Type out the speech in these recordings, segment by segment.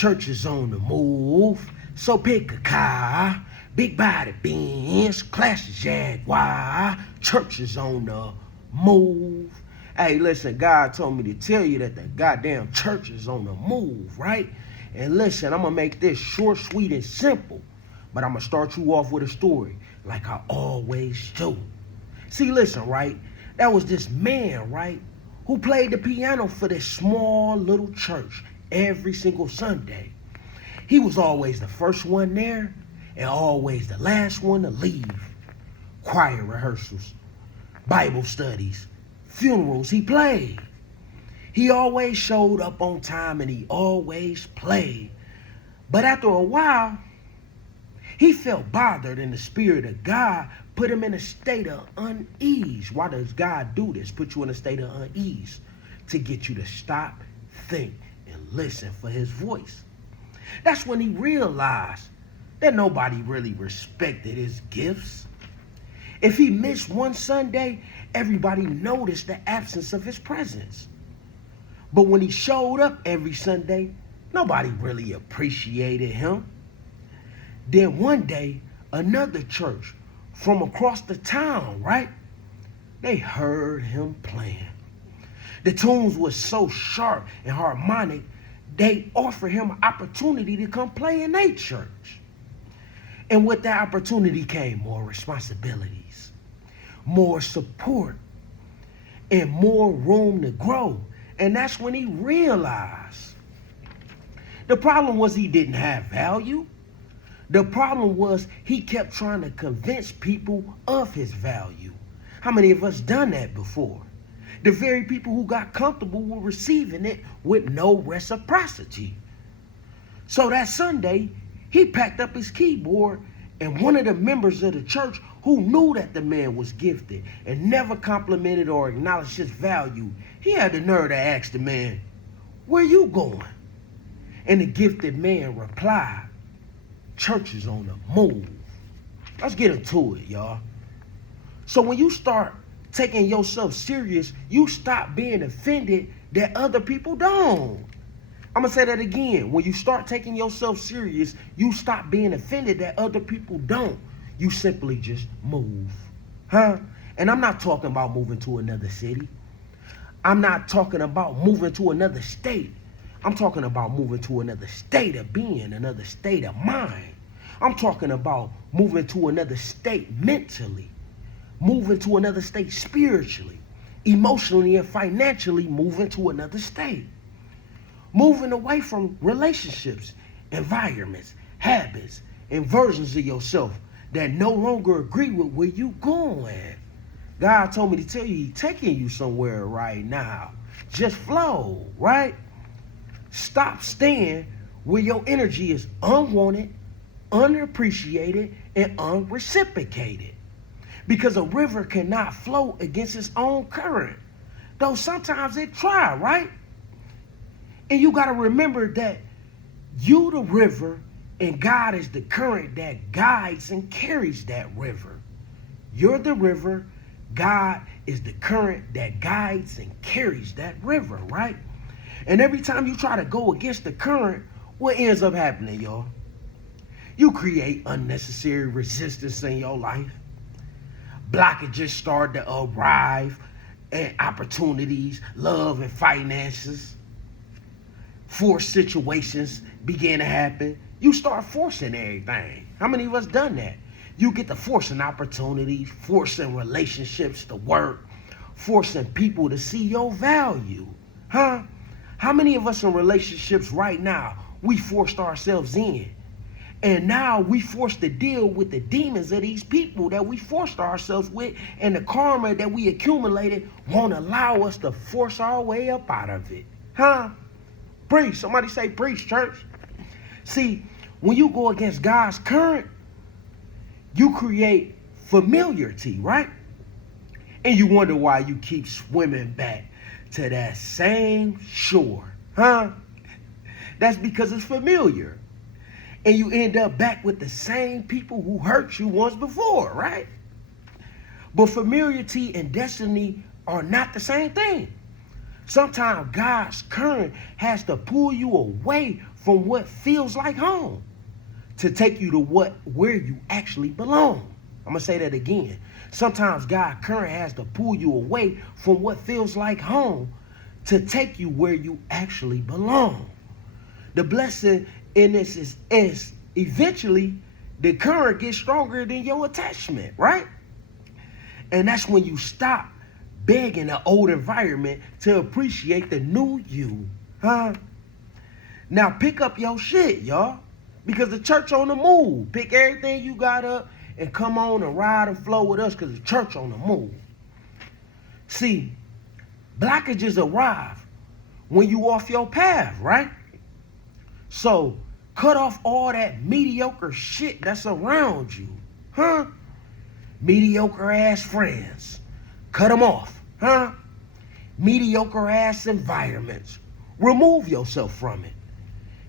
Church is on the move, so pick a car. Big body Benz, classic Jaguar. Church is on the move. Hey, listen, God told me to tell you that the goddamn church is on the move, right? And listen, I'm going to make this short, sweet, and simple. But I'm going to start you off with a story like I always do. See, listen, right? That was this man, right, who played the piano for this small little church every single Sunday. He was always the first one there and always the last one to leave. Choir rehearsals, Bible studies, funerals, he played. He always showed up on time and he always played. But after a while, he felt bothered and the Spirit of God put him in a state of unease. Why does God do this? Put you in a state of unease to get you to stop, think, and listen for his voice. That's when he realized that nobody really respected his gifts. If he missed one Sunday, everybody noticed the absence of his presence. But when he showed up every Sunday, nobody really appreciated him. Then one day, another church from across the town, right? They heard him playing. The tunes were so sharp and harmonic, they offered him an opportunity to come play in their church. And with that opportunity came more responsibilities, more support, and more room to grow. And that's when he realized the problem was he didn't have value. The problem was he kept trying to convince people of his value. How many of us done that before? The very people who got comfortable with receiving it with no reciprocity. So that Sunday, he packed up his keyboard and one of the members of the church who knew that the man was gifted and never complimented or acknowledged his value, he had the nerve to ask the man, "Where you going?" And the gifted man replied, "Church is on the move." Let's get into it, y'all. So when you start taking yourself serious, you stop being offended that other people don't. I'm going to say that again. When you start taking yourself serious, you stop being offended that other people don't. You simply just move. And I'm not talking about moving to another city. I'm not talking about moving to another state. I'm talking about moving to another state of being, another state of mind. I'm talking about moving to another state mentally, moving to another state spiritually, emotionally, and financially, moving to another state. Moving away from relationships, environments, habits, and versions of yourself that no longer agree with where you going. God told me to tell you He's taking you somewhere right now. Just flow, right? Stop staying where your energy is unwanted, unappreciated, and unreciprocated. Because a river cannot flow against its own current. Though sometimes it try, right? And you got to remember that you the river and God is the current that guides and carries that river. You're the river, God is the current that guides and carries that river, right? And every time you try to go against the current, what ends up happening, y'all? You create unnecessary resistance in your life. Blockages start to arrive, and opportunities, love, and finances. Forced situations begin to happen. You start forcing everything. How many of us done that? You get to forcing opportunities, forcing relationships to work, forcing people to see your value. How many of us in relationships right now, we forced ourselves in? And now we forced to deal with the demons of these people that we forced ourselves with, and the karma that we accumulated won't allow us to force our way up out of it. Preach. Somebody say preach, church. See, when you go against God's current, you create familiarity, right? And you wonder why you keep swimming back to that same shore. That's because it's familiar. And you end up back with the same people who hurt you once before, right? But familiarity and destiny are not the same thing. Sometimes God's current has to pull you away from what feels like home to take you to where you actually belong. I'm gonna say that again. Sometimes God current has to pull you away from what feels like home to take you where you actually belong. The blessing in this is eventually the current gets stronger than your attachment, right? And that's when you stop begging the old environment to appreciate the new you, huh? Now pick up your shit, y'all, because the church on the move. Pick everything you got up and come on and ride and flow with us, because the church on the move. See, blockages arrive when you off your path, right? So cut off all that mediocre shit that's around you, huh? Mediocre ass friends, cut them off, huh? Mediocre ass environments, remove yourself from it.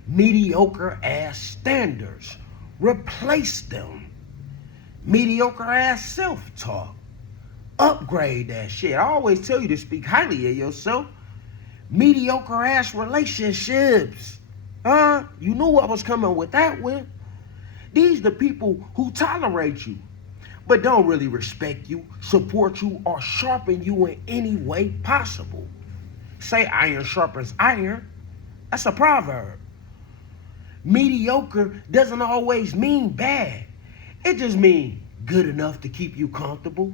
Mediocre ass standards, replace them. Mediocre ass self-talk, upgrade that shit. I always tell you to speak highly of yourself. Mediocre ass relationships, huh? You knew I was coming with that one. These the people who tolerate you, but don't really respect you, support you, or sharpen you in any way possible. Say iron sharpens iron. That's a proverb. Mediocre doesn't always mean bad. It just means good enough to keep you comfortable.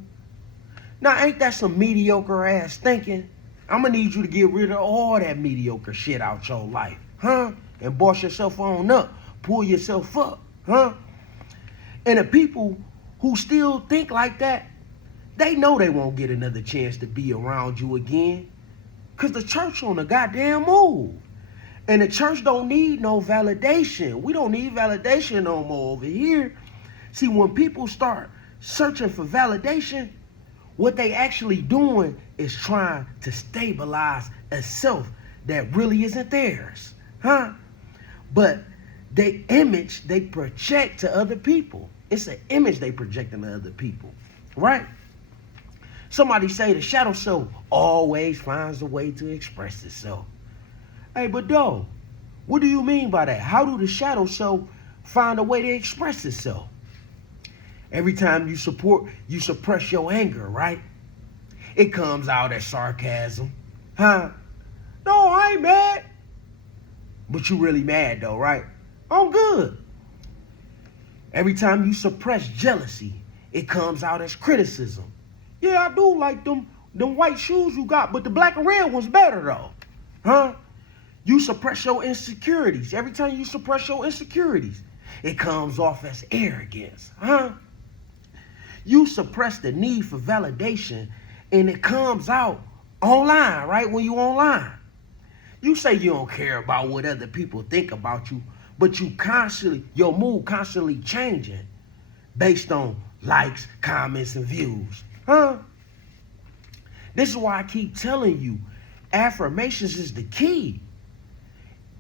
Now, ain't that some mediocre ass thinking? I'm gonna need you to get rid of all that mediocre shit out your life, huh? And boss yourself on up, pull yourself up, huh? And the people who still think like that, they know they won't get another chance to be around you again, because the church on the goddamn move. And the church don't need no validation. We don't need validation no more over here. See, when people start searching for validation, what they actually doing is trying to stabilize a self that really isn't theirs, huh? But the image they project to other people. It's an image they projecting to other people, right? Somebody say the shadow self always finds a way to express itself. Hey, but though, what do you mean by that? How do the shadow self find a way to express itself? Every time you suppress your anger, right? It comes out as sarcasm, huh? No, I ain't mad. But you really mad though, right? I'm good. Every time you suppress jealousy, it comes out as criticism. Yeah, I do like them white shoes you got, but the black and red one's better though, huh? You suppress your insecurities. Every time you suppress your insecurities, it comes off as arrogance, huh? You suppress the need for validation, and it comes out online, right? When you online. You say you don't care about what other people think about you, but your mood constantly changing based on likes, comments, and views, huh? This is why I keep telling you, affirmations is the key.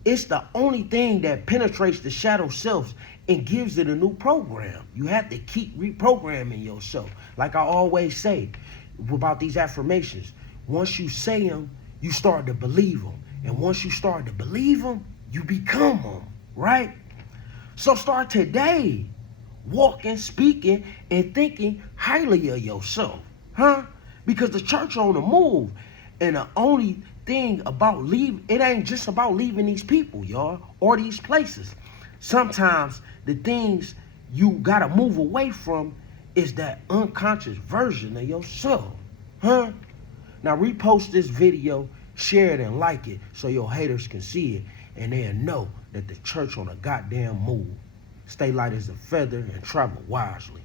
It's the only thing that penetrates the shadow self and gives it a new program. You have to keep reprogramming yourself. Like I always say about these affirmations, once you say them, you start to believe them. And once you start to believe them, you become them, right? So start today walking, speaking, and thinking highly of yourself, huh? Because the church on the move, and the only thing about it ain't just about leaving these people, y'all, or these places. Sometimes the things you gotta move away from is that unconscious version of yourself, huh? Now repost this video, share it and like it so your haters can see it and they'll know that the church on a goddamn move. Stay light as a feather and travel wisely.